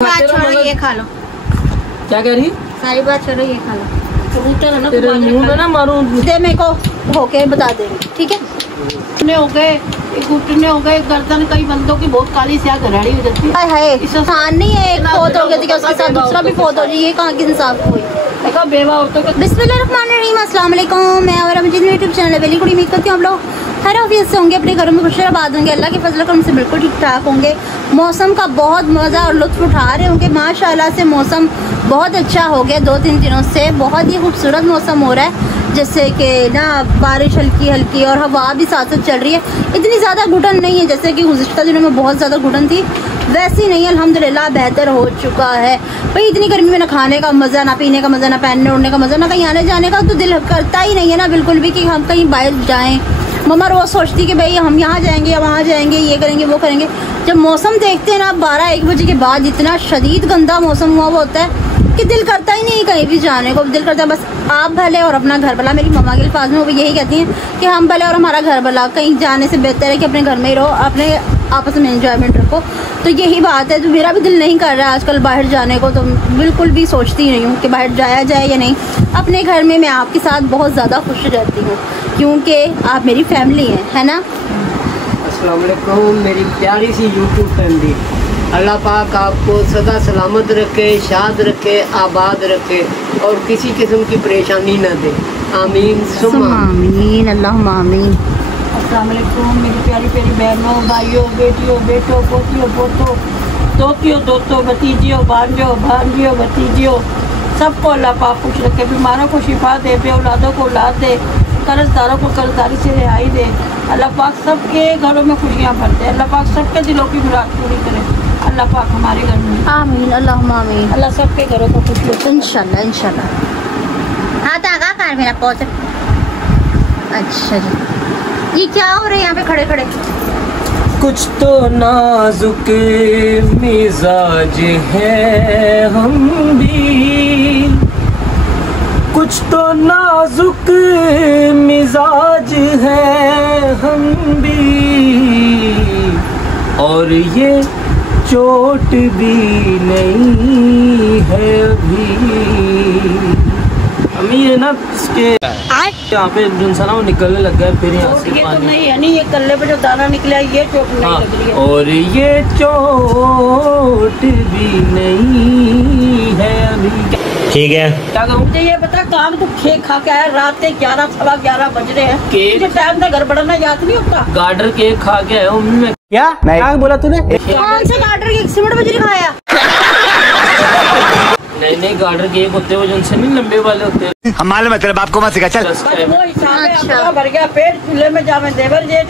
बात छोड़ो, ये खा लो। क्या कह रही? सारी बात छोड़ो, ये खा लो। कबूतर है ना, तेरे मुंह में ना मारूं। दे मेरे को होके बता देंगे, ठीक है? घुटने हो गए, घुटने हो गए, गर्दन कई बंदों की बहुत काली स्याह घराड़ी हो जाती है। हाय हाय, इंसान नहीं है, एक फोत हो गया उसके साथ दूसरा भी फोत हो जाए, ये कहाँ की इंसाफ हुई? देखा बेवा औरतों को। बिस्मिल्लाहिर्रहमानिर्रहीम, अस्सलाम वालेकुम। मैं और मुझे यूट्यूब चैनल वेली गुड उम्मीद करती हूँ आप लोग हर ऑफिस से होंगे, अपने घरों में खुश आबाद होंगे, अल्लाह के फजल करम से बिल्कुल ठीक ठाक होंगे। मौसम का बहुत मज़ा और लुत्फ उठा रहे होंगे। माशाल्लाह से मौसम बहुत अच्छा हो गया, 2-3 दिनों से बहुत ही खूबसूरत मौसम हो रहा है। जैसे कि ना बारिश हल्की हल्की और हवा भी साथ साथ चल रही है। इतनी ज़्यादा घुटन नहीं है जैसे कि गुज़िश्ता दिनों में बहुत ज़्यादा घुटन थी, वैसी नहीं है। अल्हम्दुलिल्लाह बेहतर हो चुका है भाई। इतनी गर्मी में ना खाने का मज़ा, ना पीने का मज़ा, ना पहनने उड़ने का मज़ा, ना कहीं आने जाने का तो दिल करता ही नहीं है ना बिल्कुल भी कि हम कहीं बाहर जाएं। मम्मा रोज़ सोचती कि भाई हम यहाँ जाएंगे या वहाँ जाएंगे, ये करेंगे वो करेंगे। जब मौसम देखते हैं ना 12-1 बजे के बाद इतना शदीद गंदा मौसम हुआ वो होता है कि दिल करता ही नहीं कहीं भी जाने को। दिल करता है बस आप भले और अपना घर भला। मेरी मम्मा के अल्फाज में वो यही कहती हैं कि हम भले और हमारा घर भला। कहीं जाने से बेहतर है कि अपने घर में ही रहो, अपने आपस में एंजॉयमेंट रखो। तो यही बात है, तो मेरा भी दिल नहीं कर रहा है आजकल बाहर जाने को, तो बिल्कुल भी सोचती ही नहीं हूँ कि बाहर जाया जाए या नहीं। अपने घर में मैं आपके साथ बहुत ज़्यादा खुश रहती हूँ क्योंकि आप मेरी फैमिली हैं, है ना? अस्सलाम वालेकुम मेरी प्यारी सी यूट्यूब फैमिली। अल्लाह पाक आपको सदा सलामत रखे, शाद रखे, आबाद रखे और किसी किस्म की परेशानी न दे। आमीन सुम्मा आमीन, अल्लाहुम्मा आमीन। अस्सलाम वालेकुम मेरी प्यारी प्यारी बहनों, भाइयों, बेटियों, बेटों, पोतियों, पोतों, दोतियों, दोस्तों, भतीजियों, भांजों, भांजियों, भतीजियों, सबको अल्लाह पाक खुश रखे। बीमारों को शिफा दे, बेऔलादों को औलाद दे, कर्जदारों को कर्जदारी से रिहाई दे। अल्लाह पाक सबके घरों में खुशियाँ भर दे। अल्लाह पाक सबके दिलों की मुराद पूरी करे। अल्लाह पाक हमारे घर में आमीन, अल्लाहुम्मा आमीन। अल्लाह सबके घरों को खुशी हो इंशाल्लाह इंशाल्लाह। हाँ तागा कार मेरा पहुँच। अच्छा जी, ये क्या हो रहा है यहाँ पे खड़े खड़े? कुछ तो नाजुक मिजाज है हम भी, कुछ तो नाजुक मिजाज है हम भी, और ये चोट भी नहीं है अभी। अम्मी ये ना इसके यहाँ पे जुनसना वो निकलने लग गया, फिर यहाँ से ये तो नहीं है, नहीं ये कल्ले पे जो दाना निकला ये चोट नहीं लग रही है। और ये चोट भी नहीं है अभी। ठीक है, क्या कहूँ? मुझे ये बता काम तो खेत खा के आया, रात के 11-11 बज रहे हैं। केक मुझे टाइम से घर बढ़ना याद नहीं होता। गार्डर केक खा के आया हूँ मैं। क्या बोला तूने? कौन सा गार्डर केक? सिमट बजरी खाया? नहीं गार्डर केक होते हैं वो जिनसे नहीं लंबे वाले होते हैं। हम मालूम है तेरे बाप को मत सिखा चल। बस वो हिसाब है, अच्छा। अपना भर गया पेट, चूल्हे में जावे देवर जेठ।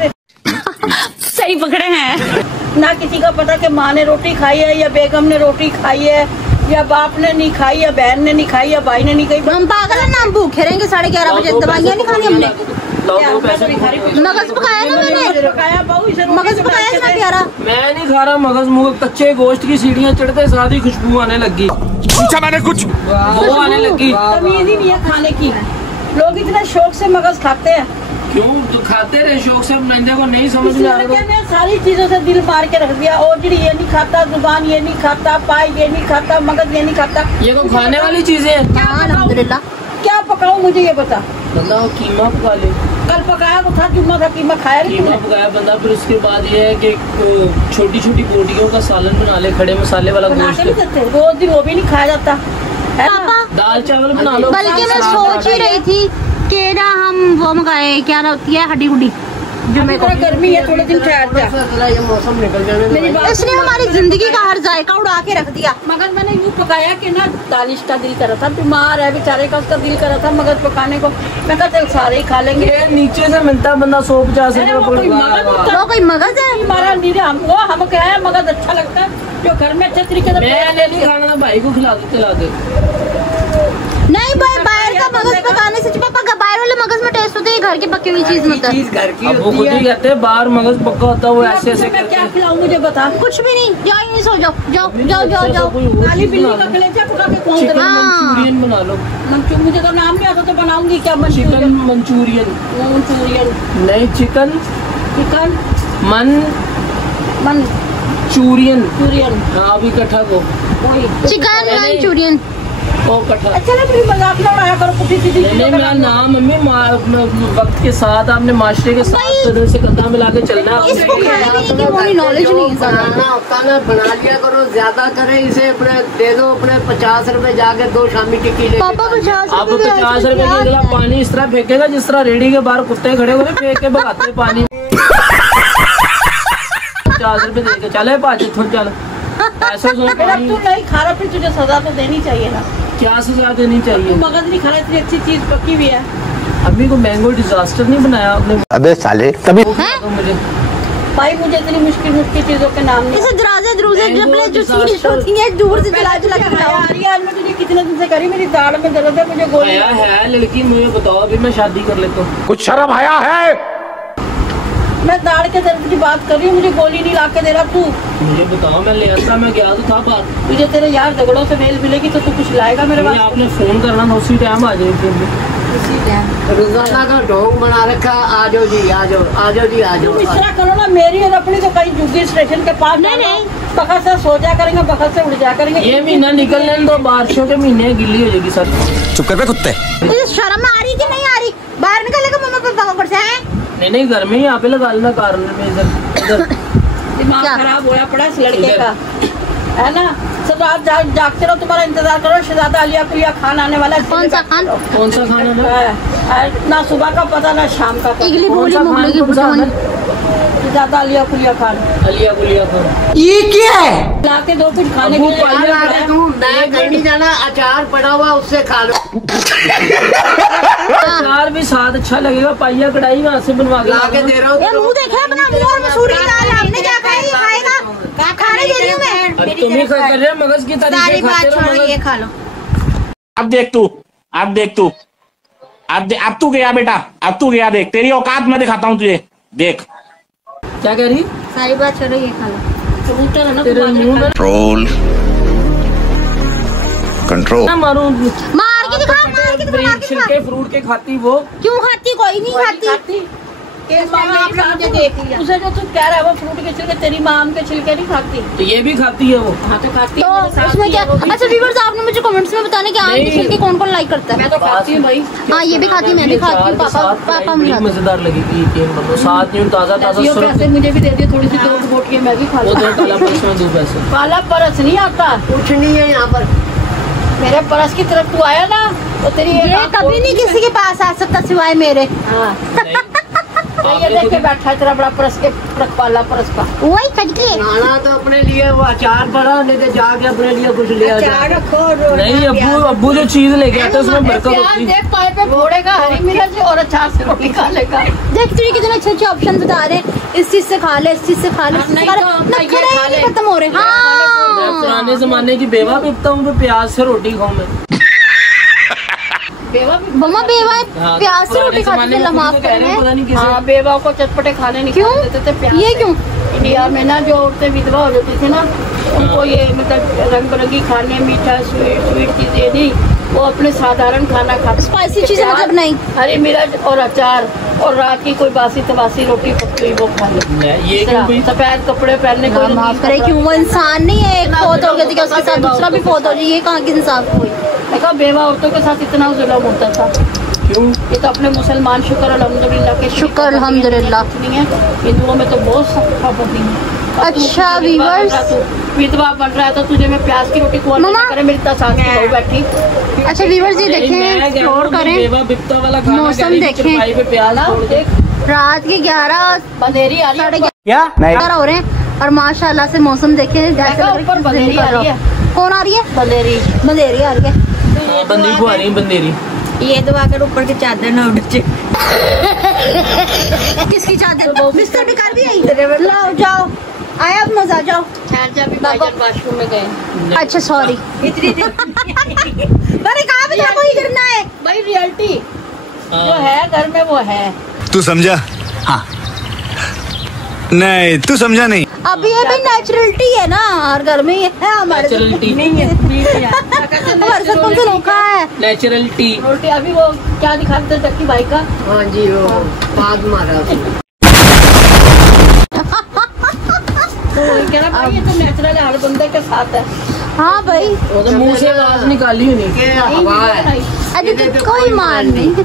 सही पकड़े हैं। ना किसी का पता कि माँ ने रोटी खाई है या बेगम ने रोटी खाई है या बाप ने नहीं खाई या बहन ने नहीं खाई या भाई ने नहीं खाई। हम पागल है ना, हम भूखे रहेंगे 11:30 बजे। दवाइयाँ नहीं खानी हमने। मगज पकाया ना मैंने, मगज पकाया इतना प्यारा। मैं नहीं खा रहा मगज मुँह। कच्चे गोश्त की सीढ़ियाँ चढ़ते साथ ही खुशबू आने लगी। पूछा मैंने कुछ? वो आने लगी। तमीज ही नहीं है खाने की। लोग इतना शौक से मगज खाते हैं। क्यों तो खाते रहे शौक से, नंदे को नहीं समझ में आ रहा। ने सारी चीजों से दिल मार के रख दिया। ओजड़ी ये नहीं खाता, जुबान ये नहीं खाता, पाई ये नहीं खाता, मगज ये नहीं खाता। ये को खाने वाली चीजें हैं। अल्हम्दुलिल्लाह। क्या पकाऊं मुझे ये बता। बंदा कीमा पका ले। कल पकाया तो था, जुम्मा था, कीमा खाया नहीं कीमा तुमने? पकाया बंदा। फिर उसके बाद ये है कि छोटी छोटी बोटियों का सालन बना ले, खड़े मसाले वाला बना गोश्त। के नहीं देते, रोज दिन वो भी नहीं खाया जाता है ना? पापा दाल चावल बना लो। बल्कि मैं सोच ही रही थी कि ना हम वो मंगाए, क्या ना होती है हड्डी गुड्डी जो मेरे को। गर्मी है, थोड़े दिन ठहर जा। ये मौसम निकल जाने दो। मेरी बात इसने हमारी जिंदगी का हर जायका उड़ा के रख दिया। मगर मैंने यूँ पकाया कि ना दालिश का दिल करा था, बीमार है बेचारे का, उसका दिल करा था मगर पकाने को। मैं कहते सारे ही खा लेंगे। ये नीचे से मिलता बंदा 150 अरे वो कोई मगज होता है। वो कोई मगज है? हमारा नीरे हम क्या है, मगज अच्छा लगता है जो घर में अच्छे तरीके से। मैंने नहीं खाना, भाई को खिला दो, खिला दे। नहीं भाई, बाहर का मगज पकाने से पापा का बाहर वाले मगज में टेस्ट होती है, घर की पकी हुई चीज में घर की वो खुद ही कहते हैं बाहर मगज पक्का होता है, वो ऐसे ऐसे मैं क्या खिलाऊं मुझे बता। कुछ भी नहीं, जाओ नहीं, सो जाओ, जाओ जाओ जाओ जाओ। काली बिल्ली का कलेजा पका के कौन चिकन करेगा? मंचूरियन बना लो। मुझे तो नाम नहीं आता तो बनाऊंगी क्या? Chicken Manchurian. मंचूरियन नहीं चिकन चिकन मन मन मंचूरियन। हाँ अभी इकट्ठा को चिकन मंचूरियन। ओ कट्ठा। अच्छा ना मेरी मजाक ना उड़ाया करो पुठी सीधी। नहीं मेरा नाम मम्मी वक्त के साथ आपने माशरे के साथ कदम से कदम मिला के चलना है। इसको खाने पीने की पूरी नॉलेज नहीं है। बनाना होता ना बना लिया करो, ज्यादा करे इसे अपने दे दो अपने 50 रुपए जाके 2 शामी टिक्की ले। पापा 50 अब 50 रुपए की अगला पानी इस तरह फेंकेगा जिस तरह रेडी के बाहर कुत्ते खड़े हुए फेंक के भगाते पानी। 50 रुपए दे के चले पाँच थोड़ा चल ऐसा तू नहीं खा रहा फिर तुझे सजा तो देनी चाहिए ना। क्या सजा देनी चाहिए? मगज नहीं खा रहा, इतनी अच्छी चीज पकी हुई है। अम्मी को मैंगो डिजास्टर नहीं बनाया आपने? अबे साले तभी मुझे भाई मुझे इतनी मुश्किल चीजों के नाम नहीं। इसे दराजे दरूजे जबले जो सीरीज होती है दूर से चला चला के खाओ। यार मैं तुझे कितने दिन से करी, मेरी दाढ़ में दर्द है, मुझे गोली है लड़की। मुझे बताओ अभी मैं शादी कर लेता हूँ। कुछ शर्म आया है? मैं दाढ़ के दर्द की बात कर रही हूँ, मुझे गोली नहीं ला के दे रहा तू। मुझे बताओ मैं ले आता, मैं गया तो था बात। तुझे तेरे यार झगड़ों से मेल मिलेगी तो तू कुछ लाएगा मेरे पास। आपने फोन करना था उसी टाइम आ जाएगी। इसी टाइम रोजाना का ढोंग बना रखा। आ जाओ जी आ जाओ आ जाओ जी आ जाओ। तुम इस तरह करो ना, मेरी और अपनी तो कहीं जुग्गी स्टेशन के पास नहीं बखत से सो जा करेंगे, बखत से उड़ जा करेंगे। ये महीना निकलने दो, बारिशों के महीने गिल्ली हो जाएगी सर। चुप कर बे कुत्ते। मुझे शर्म आ रही कि नहीं आ रही? बाहर निकलेगा मम्मा पापा को से हैं? नहीं घर में ही यहाँ पे लगा लेना कारण में इधर दिमाग खराब होया पड़ा इस लड़के का है ना। सब रात जागते रहो, तुम्हारा इंतजार करो। शहजादा आलिया कुलिया खान आने वाला है। कौन सा खान? कौन सा खाना है? ना सुबह का पता ना शाम का। इगली बोली मुगली की बुझानी। शहजादा आलिया कुलिया खान। अलिया गुलिया खान ये क्या है? लाके दो कुछ खाने के लिए। मैं कहीं जाना, अचार पड़ा हुआ उससे खा लो। अचार भी साथ अच्छा लगेगा। पाइया कढ़ाई में से बनवा के लाके दे रहा हूँ। ये मुंह देखे अपना, मुंह और मसूरी की दाल आपने क्या खाई? खाएगा खाने दे रही हूँ मैं। तुम ही कर रहे हो मगज की सारी बात छोड़ो, ये खा लो। अब देख तू अब तू गया बेटा, अब तू गया। देख तेरी औकात मैं दिखाता हूँ तुझे। देख क्या कह रही? सारी बात छोड़ो, ये खा लो। कबूतर है ना, तेरे मुंह में कंट्रोल मारू। मार के दिखा, मार के दिखा, मार के दिखा। छिलके फ्रूट के खाती वो क्यों खाती? कोई नहीं खाती। मुझे देख लिया। उसे जो तू कह रहा है वो फ्रूट के छिलके, तेरी माँ आम के छिलके नहीं खाती। तो ये भी खाती है वो। हाँ तो खाती तो है। उसमें क्या? अच्छा व्यूअर्स आपने मुझे कमेंट्स में बताने कि आम के छिलके कौन कौन लाइक करता है? मैं तो खाती हूँ भाई। हाँ ये भी खाती हूँ, मैं भी खाती हूँ। पापा मुझे मजेदार लगेगी। साथ में ताजा पैसे मुझे भी दे दिए थोड़ी सी, 2 बोटियाँ मैं भी खा लूँ। काला परस में 2 पैसे। काला परस नहीं आता, कुछ नहीं है यहाँ पर। मेरे परस की तरफ तू आया ना तो तेरी ये कभी नहीं किसी के पास आ सकता सिवाय मेरे। हाँ ये देख के बैठा है तेरा बड़ा परस के वाला परस का। वही कटके खाना तो अपने लिए वो अचार पड़ा, नहीं तो जाके अपने लिए कुछ ले अचार रखो। नहीं अब्बू जो चीज लेके आते उसमें बरकत होती है। देख पाए पे फोड़ेगा हरी मिर्च और अचार से रोटी खा लेगा। देख तुझे कितने अच्छे अच्छे ऑप्शन बता रहे हैं, इस चीज से खा ले, इस चीज से खा ले, नखरे खत्म हो रहे। हाँ पुराने जमाने की बेवा बिकता हूँ, प्याज से रोटी खाऊं मैं। मम्मा बेवा प्याज से रोटी खाती थी, लमाफ कर रहे हैं। हाँ बेवा को चटपटे खाने नहीं क्यों? देते थे प्याज। ये क्यों? इंडिया में ना जो औरतें विधवा हो जाती थी ना, उनको ये मतलब रंग बिरंगी खाने, मीठा स्वीट चीजें नहीं, वो अपने साधारण खाना खाते। स्पाइसी चीजें मतलब नहीं, हरी मिर्च और अचार और रात की कोई बासी तबासी रोटी पकड़ी वो खा ले। ये सफेद कपड़े पहनने को माफ करे क्यों? वो इंसान नहीं है, एक फोत हो गया उसके साथ दूसरा भी फोत हो जाए, ये कहाँ की इंसाफ हुई? देखा बेवा औरतों के साथ इतना जुल्म होता था। क्यों? ये तो अपने मुसलमान शुक्र अल्हम्दुलिल्लाह के शुक्र अल्हम्दुलिल्लाह नहीं है, हिंदुओं में तो बहुत सख्त पाबंदी है। अच्छा व्यूअर्स, विधवा बन रहा है तो तुझे मैं प्याज की रोटी खुआ करे मेरी साथ में बैठी। अच्छा व्यूअर्स ये देखें, एक्सप्लोर करें, मौसम देखें, रात के 11 बंधेरी आ रही है, क्या 11 हो रहे हैं और माशाल्लाह से मौसम देखें, जैसे ऊपर बंधेरी आ रही है। कौन आ रही है? बंधेरी बंधेरी आ रही है। बंदी को आ रही है बंदेरी। ये दबा कर ऊपर की चादर ना उड़ जाए। किसकी चादर? बिस्तर भी कर भी आई। लाओ जाओ, आया अब मजा, जाओ। वाशरूम में गए। अच्छा सॉरी। मैंने कहा भी था वही करना है भाई, रियलिटी जो है घर में वो है। तू समझा? हाँ नहीं तू समझा नहीं। अब ये भी नेचुरलिटी है ना, हर घर में ये है हमारे। नेचुरलिटी नहीं है हमारे साथ कौन सा धोखा है? नेचुरलिटी। रोटी अभी वो क्या दिखाते थे चक्की भाई का? हाँ जी वो पाद मारा। तो वही कह रहा भाई ये तो नेचुरल है, हर बंदे के साथ है। हाँ भाई, वो तो मुंह से आवाज निकाली ही नहीं। ये हवा है, अरे तो कोई मान नहीं।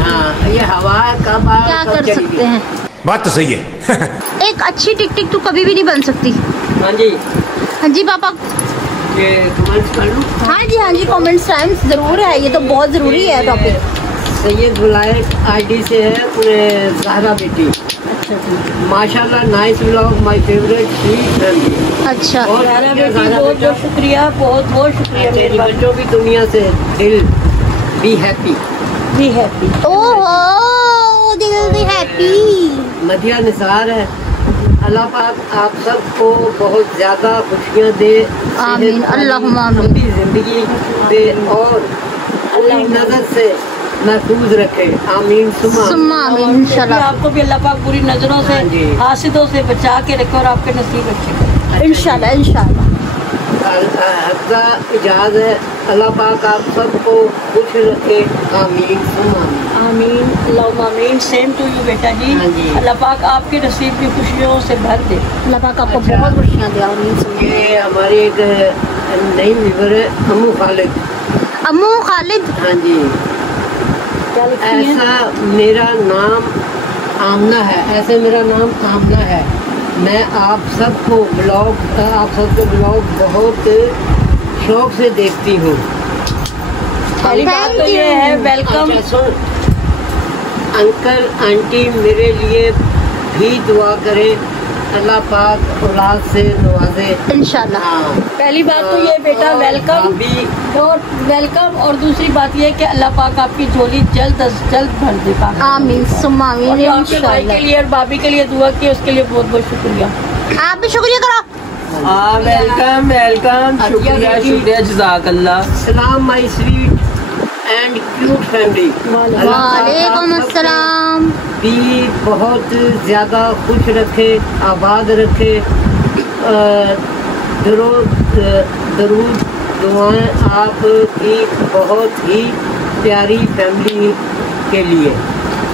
हाँ ये हवा कब आ क्या कब कर चली सकते हैं। बात तो सही है। एक अच्छी टिक टिक तो कभी भी नहीं बन सकती। हाँ जी, हाँ जी पापा। ये कमेंट्स कर लूँ। हाँ जी कमेंट्स टाइम्स जरूर है, ये तो बहुत जरूरी है टॉपिक। सैयद विलायत आईडी से है ज़हरा बेटी। अच्छा माशाल्लाह nice vlog, my favourite sweet. अच्छा, और ज़हरा बेटी बहुत बहुत शुक्रिया, बहुत बहुत शुक्रिया। मेरे बच्चों की दुनिया से दिल बी हैप्पी। Be happy. ओहो दिल भी हैप्पी। मदिया निसार है। अल्लाह पाक आप सबको बहुत ज़्यादा खुशियाँ दे, आमीन, अल्लाहुम्मा आमीन। लंबी जिंदगी दे और पूरी नजर से महफूज रखे। आमीन सुम्मा आमीन इंशाल्लाह। आपको भी अल्लाह पाक पूरी नजरों से, हाँ जी। हासिदों से बचा के रखे और आपके नसीब अच्छे। इंशाल्लाह इंशाल्लाह। हफ्ता इजाज़ है। अल्लाह पाक आप सबको खुश रखे। आमीन सुम्मा आमीन, अल्लाहुम्मा आमीन। सेम टू यू बेटा जी। हाँ जी। अल्लाह पाक आपके नसीब की खुशियों से भर दे। अल्लाह पाक आपको अच्छा। बहुत खुशियाँ दे। आमीन सुम्मा। ये हमारी एक नई व्यूवर है अम्मू खालिद। अम्मू खालिद। हाँ जी, क्या लिखती हैं? ऐसा मेरा नाम आमना है, ऐसे मेरा नाम आमना है। मैं आप सबको ब्लॉग बहुत शौक से देखती हूँ। पहली बात तो ये है वेलकम। अच्छा, सुन, अंकल आंटी मेरे लिए भी दुआ करें, अल्लाह पाक औलाद से नवाजे इंशाल्लाह। हाँ। पहली बात तो ये बेटा और वेलकम भाभी और वेलकम। और दूसरी बात ये कि अल्लाह पाक आपकी झोली जल्द अज जल्द भर दे पाक। आमीन सुम्मा आमीन और जो आपके भाई के इंशाल्लाह। लिए और भाभी के लिए दुआ की, उसके लिए बहुत बहुत शुक्रिया। आप भी शुक्रिया करो। हाँ वेलकम वेलकम, शुक्रिया शुक्रिया जज़ाकल्लाह। सलाम my sweet and cute family. वालेकुम अस्सलाम। भी बहुत ज़्यादा खुश रखे, आबाद रखे। दरूद दुआएं आपकी बहुत ही प्यारी फैमिली के लिए।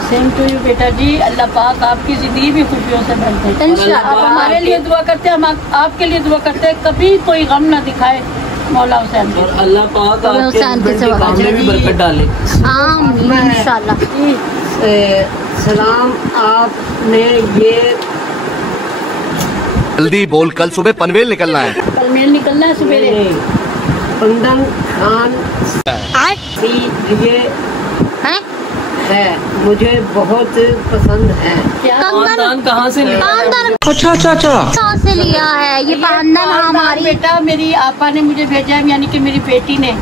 सेम टू यू बेटा जी। अल्लाह पाक आपकी जिंदगी भी खुशियों से भर दे। इंशाल्लाह। आप हमारे लिए दुआ करते हैं, हम आपके लिए दुआ करते हैं। कभी कोई गम ना दिखाए मौला हुसैन और अल्लाह पाक आपके हुसैन के हस्बैंड के सवाल। काम में भी बरकत डाले। आमीन इंशाल्लाह। सलाम, आपने ये जल्दी बोल, कल सुबह पनवेल निकलना है। कल मेल निकलना है सवेरे। पंदन खान सी लिए हैं? है, मुझे बहुत पसंद है। क्या खानदान कहाँ से लिया? पांदन अच्छा कहाँ से लिया है ये पांदन? हमारी बेटा मेरी आपा ने मुझे भेजा है, यानी कि मेरी बेटी ने,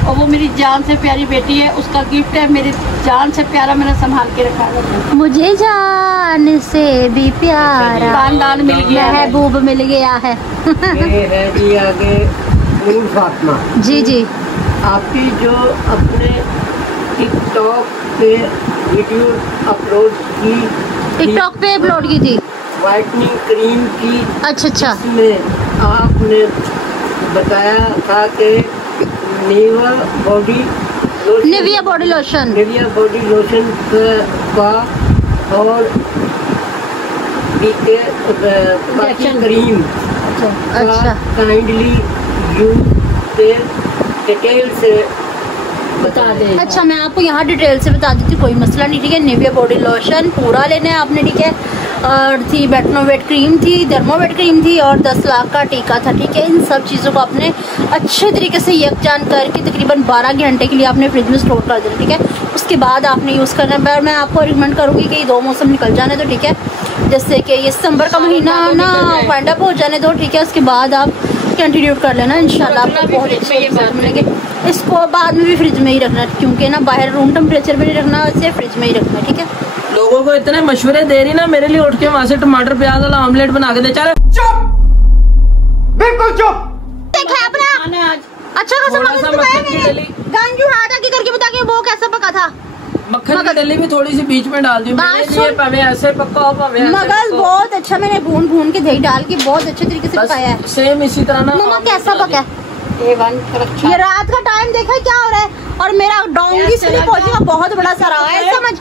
और वो मेरी जान से प्यारी बेटी है। उसका गिफ्ट है, मेरी जान से प्यारा मैंने संभाल के रखा है। मुझे जान से भी प्यारा खानदान मिल गया है। महबूब मिल गया है। ये है जी आगे नूर फातिमा जी जी। आपकी जो अपने टिकटॉक पे वीडियो अपलोड की टिकटॉक पे अपलोड की थी। वाइटनिंग क्रीम की, अच्छा अच्छा। इसमें आपने बताया था कि निविया बॉडी लोशन का और क्रीम अच्छा काइंडली यू डिटेल से बता दे। अच्छा, मैं आपको यहाँ डिटेल से बता देती हूँ, कोई मसला नहीं। ठीक है, निविया बॉडी लोशन पूरा लेना है आपने। ठीक है, और थी बेटनोवेट क्रीम थी, डर्मोवेट क्रीम थी, और 10 लाख का टीका था। ठीक है, इन सब चीज़ों को आपने अच्छे तरीके से यकजान करके तकरीबन 12 घंटे के लिए आपने फ्रिज में स्टोर कर देना। ठीक है, उसके बाद आपने यूज़ करना है। और मैं आपको रिकमेंड करूँगी कि 2 मौसम निकल जाने दो। ठीक है, जैसे कि ये सितंबर का महीना ना वाइंड अप हो जाने दो। ठीक है, उसके बाद आप कंटिन्यू कर लेना, इंशाल्लाह आपको बहुत अच्छे रिजल्ट मिलेंगे। इसको बाद में भी फ्रिज में ही रखना, क्योंकि ना बाहर रूम टेम्परेचर में नहीं रखना, इसे फ्रिज में ही रखना। ठीक है, लोगों को इतने मशवरे दे रही ना, मेरे लिए उठ के वहाँ से टमाटर प्याज वाला ऑमलेट बना के दे। चल चुप, बिल्कुल चुप। देखा अपना खाना आज अच्छा खासा थोड़ा मगज सा पकाया मक्खन की मैंने। डली। गंजू हाथ आगे करके बता के वो कैसा पका था। मक्खन की डली भी थोड़ी सी बीच में डाल दी बात मेरे लिए, सुन। पवे ऐसे पका हो, पवे ऐसे मगज पका हो। बहुत अच्छा मैंने भून के दही डाल के बहुत अच्छे तरीके से पकाया है। बस सेम इसी तरह ना मम्मा ऑमलेट कैसा बना पका दे। है? A1 ये रात का टाइम देखा क्या हो रहा है, और मेरा डोंगी स्लिप हो जाएगा बहुत बड़ा सा रहा है, समझ।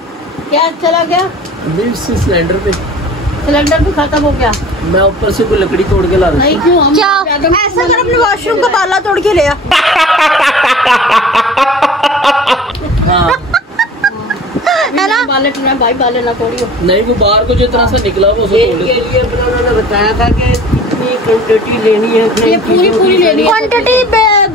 क्या चला गया? मिर्च सिलेंडर पे सिलेंडर भी खत्म हो गया। मैं ऊपर से कोई लकड़ी तोड़ के ला नहीं रहा क्यों हम क्या ऐसा कर अपने वॉशरूम का ताला तोड़ के ले आ। हाँ है ना? बाले टूटे भाई, बाले ना तोड़ियो। नहीं, वो बाहर को जो तरह से निकला वो उसे तोड़ के दे। लिए अपना उन्होंने बताया था कि इतनी क्वांटिटी लेनी है, ये पूरी लेनी है। क्वांटिटी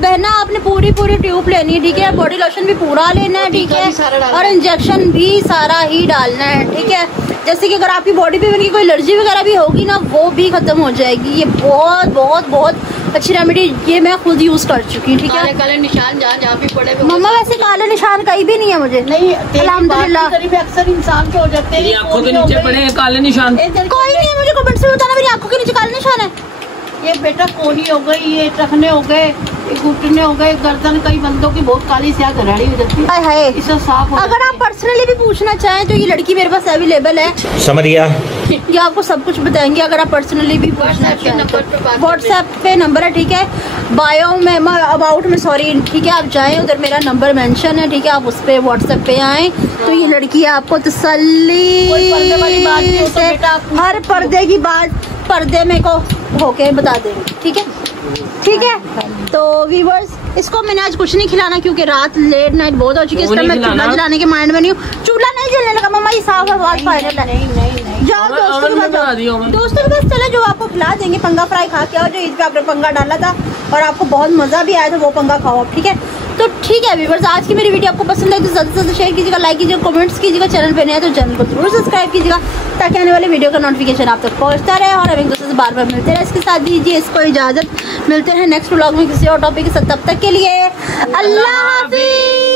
बहना आपने पूरी ट्यूब लेनी है, ठीक है। बॉडी लोशन भी पूरा लेना है, ठीक टीका भी सारा है। डालना और इंजेक्शन भी सारा ही डालना है, ठीक है। जैसे कि अगर आपकी बॉडी पे उनकी कोई एलर्जी वगैरह भी होगी ना, वो भी खत्म हो जाएगी। ये बहुत बहुत बहुत अच्छी रेमेडी, ये मैं खुद यूज कर चुकी हूँ, ठीक काले है। काले निशान जहाँ भी पड़े हुए। मम्मा वैसे काले निशान कहीं भी नहीं है मुझे, नहीं, अल्हम्दुलिल्लाह। करीब अक्सर इंसान के हो जाते तेरी हैं। आंखों के नीचे पड़े हैं काले निशान। कोई नहीं है, मुझे कमेंट्स में बताना मेरी आंखों के नीचे काले निशान है। ये बेटा कोनी हो गई, ये टखने हो गए, ये घुटने हो गए, गर्दन, कई बंदों की बहुत काली स्याह घराड़ी हो जाती है। हाय हाय। इससे साफ हो अगर आप पर्सनली भी पूछना चाहें तो ये लड़की मेरे पास अवेलेबल है, समझ गया। ये आपको सब कुछ बताएंगे। अगर आप पर्सनली भी पूछना WhatsApp के चाहें नंबर पे बात कर व्हाट्सएप पे नंबर है, ठीक है। बायो में अबाउट में सॉरी, ठीक है, आप जाएं उधर मेरा नंबर मेंशन है, ठीक है। आप उस पे व्हाट्सएप पे आए तो ये लड़की आपको तसल्ली कोई पर्दे वाली बात नहीं हो तो से बेटा आप हर पर्दे की बात पर्दे में को होके बता देंगे, ठीक है, ठीक है। तो व्यूअर्स, इसको मैंने आज कुछ नहीं खिलाना क्योंकि रात लेट नाइट बहुत हो चुकी है। इस टाइम मैं चूल्हा जलाने के माइंड में नहीं हूँ। चूल्हा नहीं जलने लगा मम्मा, ये साफ आवाज फाइनल है। नहीं जाओ दोस्तों के पास जाओ। दोस्तों के पास चले, जो आपको खिला देंगे। पंगा फ्राई खा के आओ, जो ईद पे आपने पंगा डाला था और आपको बहुत मजा भी आया था, वो पंगा खाओ आप, ठीक है। तो ठीक है व्यूअर्स, आज की मेरी वीडियो आपको पसंद है तो ज़्यादा से ज़्यादा शेयर कीजिएगा, लाइक कीजिएगा, कमेंट्स कीजिएगा। चैनल पे नए हैं तो चैनल को जरूर सब्सक्राइब कीजिएगा ताकि आने वाले वीडियो का नोटिफिकेशन आप तक पहुंचता रहे। और हम एक दूसरे से बार बार मिलते रहे। इसके साथ दीजिए इसको इजाज़त, मिलते हैं नेक्स्ट व्लॉग में किसी और टॉपिक के साथ। तब तक के लिए अल्लाह हाफिज़।